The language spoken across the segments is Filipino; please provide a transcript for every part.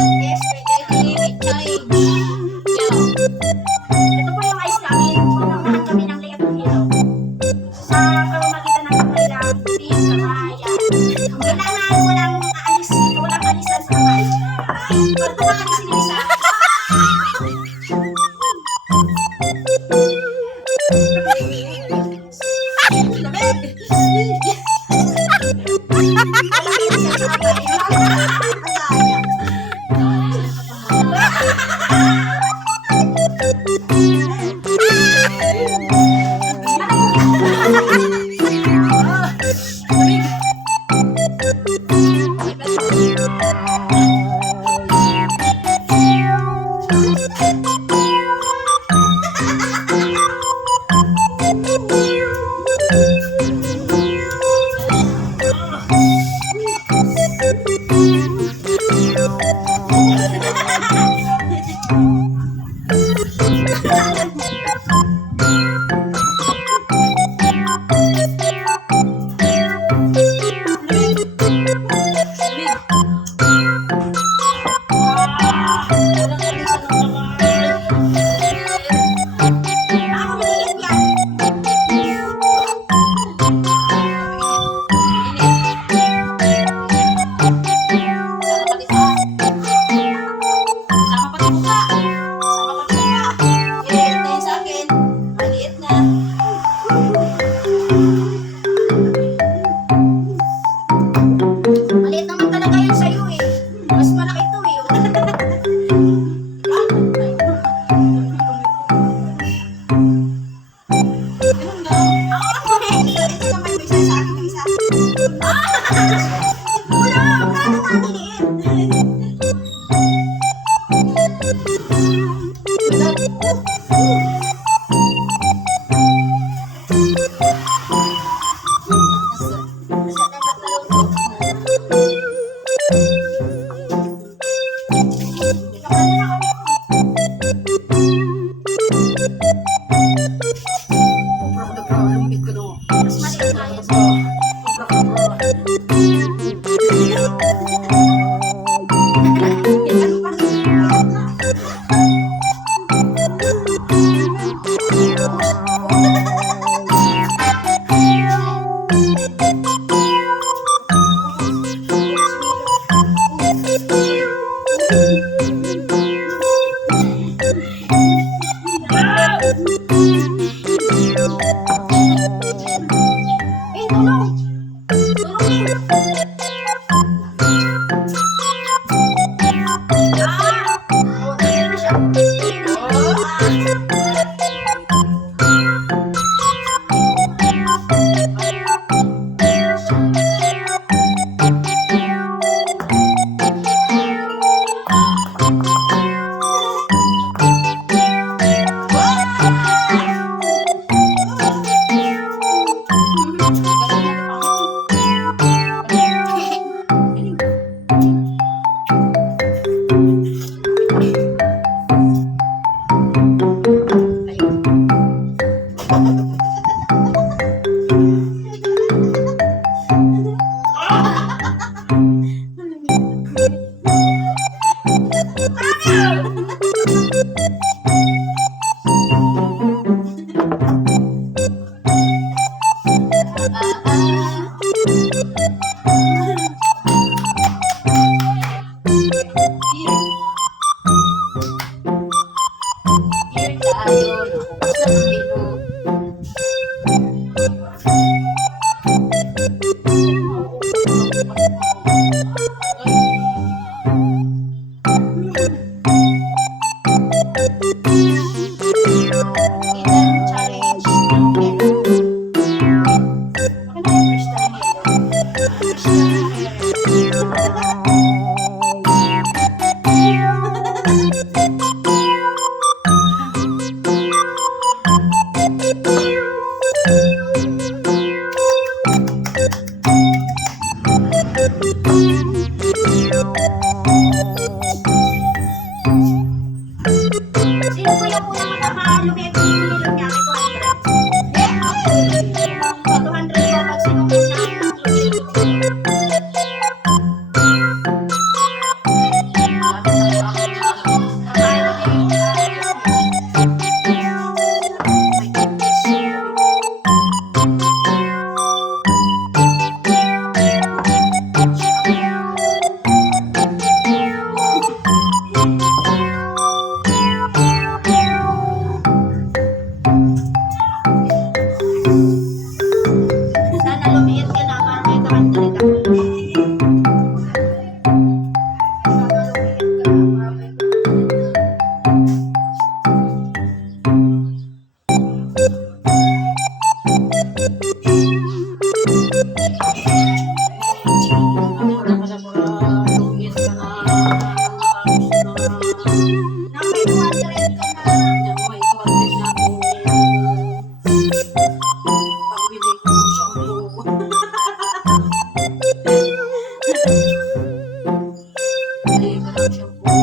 Yes, spaghetti with chai. Yellow. Ito po yung ice namin. Pununahan kami ng layat ng yellow. Sa pamamagitan ng kamay lang, bibig, kamay, yan. Kailangan walang alisan sa kamay. Pag kumakalis yung isa. Maliit naman talaga yun sa'yo eh. Mas malaki to eh. Na may 200 ka na. may 200 na akong pambili ko ng shampoo. Bili ko ng shampoo.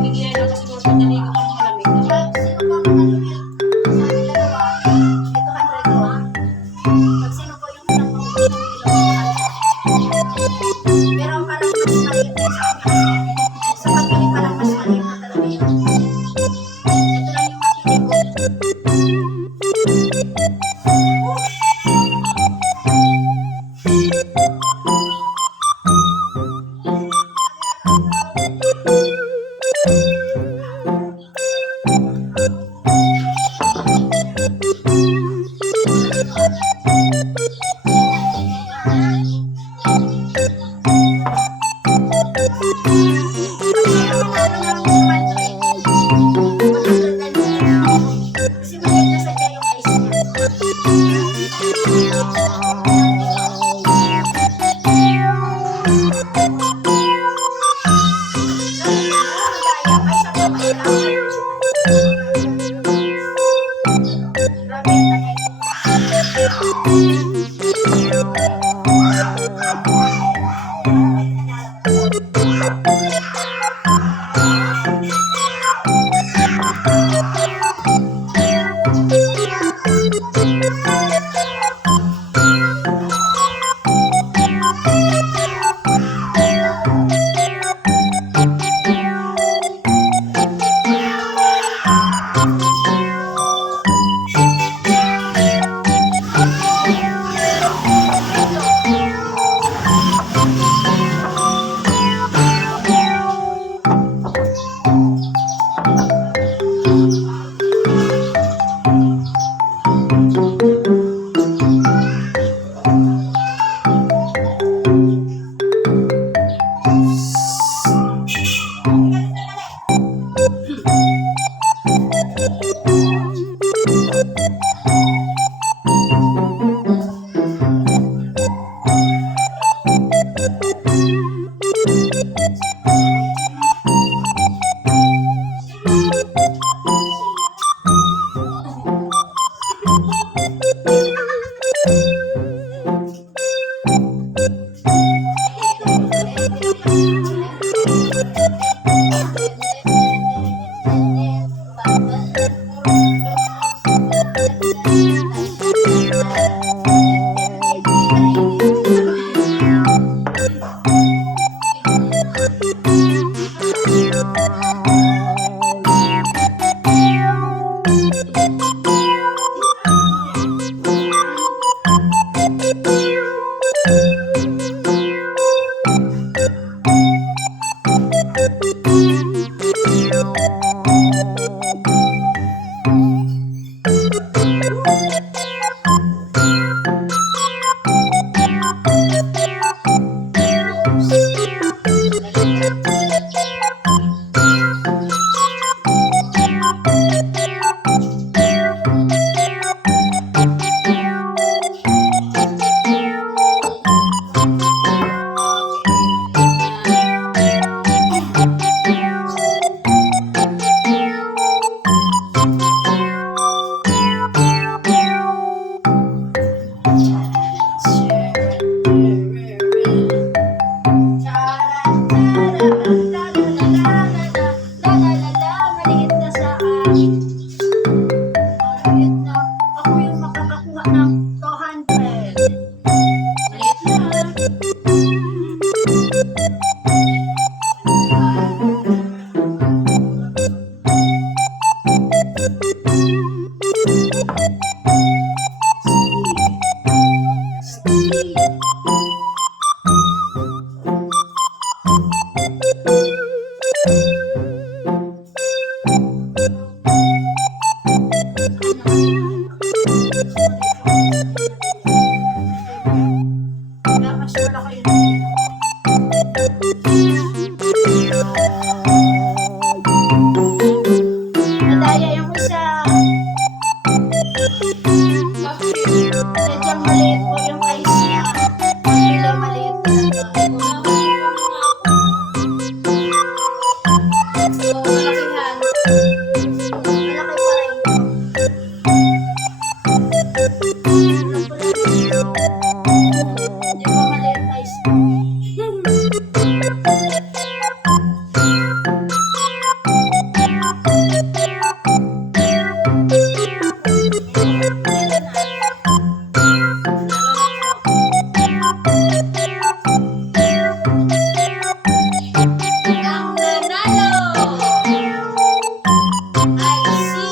Bigyan ako siguro sa naligo ng malamig. Sino pa ang manunod? Sa amin dalawa, may 200 ko. Pag sino po yung unang mamili ng kilo, pero parang mas maliit na sa akin. Sa pagbili parang mas maliit na talaga yun. Ito lang yung makikita ko. Kasi maliit na sa yung ice yun na yan. Nadaya yung isa. Bakit? Sadyang maliit po yung ice niya. Bila maliit talaga. Wala ko So, malakihan. Malaki pa rin. Hindi pa maliit ice. Ang nanalo ay si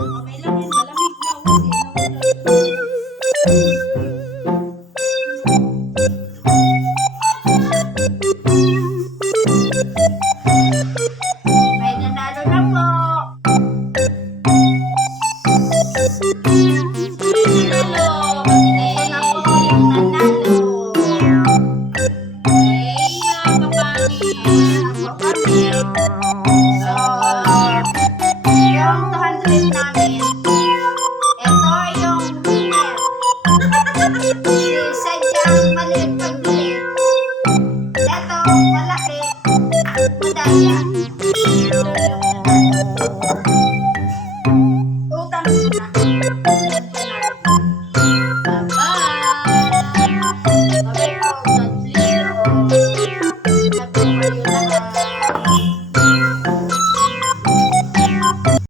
Okay lang yun, malamig na kasi May nanalo na po. nanalo. Ito na po yung nanalo. Ay, nakakapangit. Tapos na po kami. So, yung 200 namin, ito yung winner. Si sadyang maliit pagbili. Ito, malaki. Madaya. Ito yung nanalo.